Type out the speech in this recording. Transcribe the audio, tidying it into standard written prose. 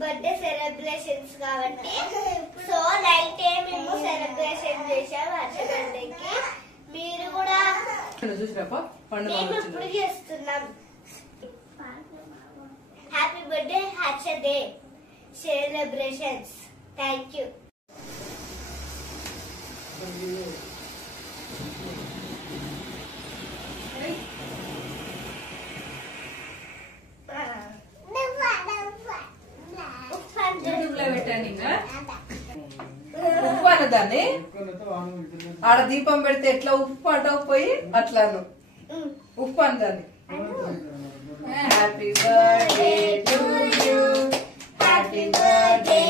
Birthday celebrations కాబట్టి so night మేము celebration చేసాం హర్ష బర్త్డేకి. మీరు కూడా ఇప్పుడు చేస్తున్నాం. Happy birthday Harsha day celebrations. Thank you. ఉప్పు అన్నదాన్ని ఆడ దీపం పెడితే ఎట్లా ఉప్పు అంటకపోయి అట్లాను ఉప్పు అందాన్ని. Happy birthday to you, happy birthday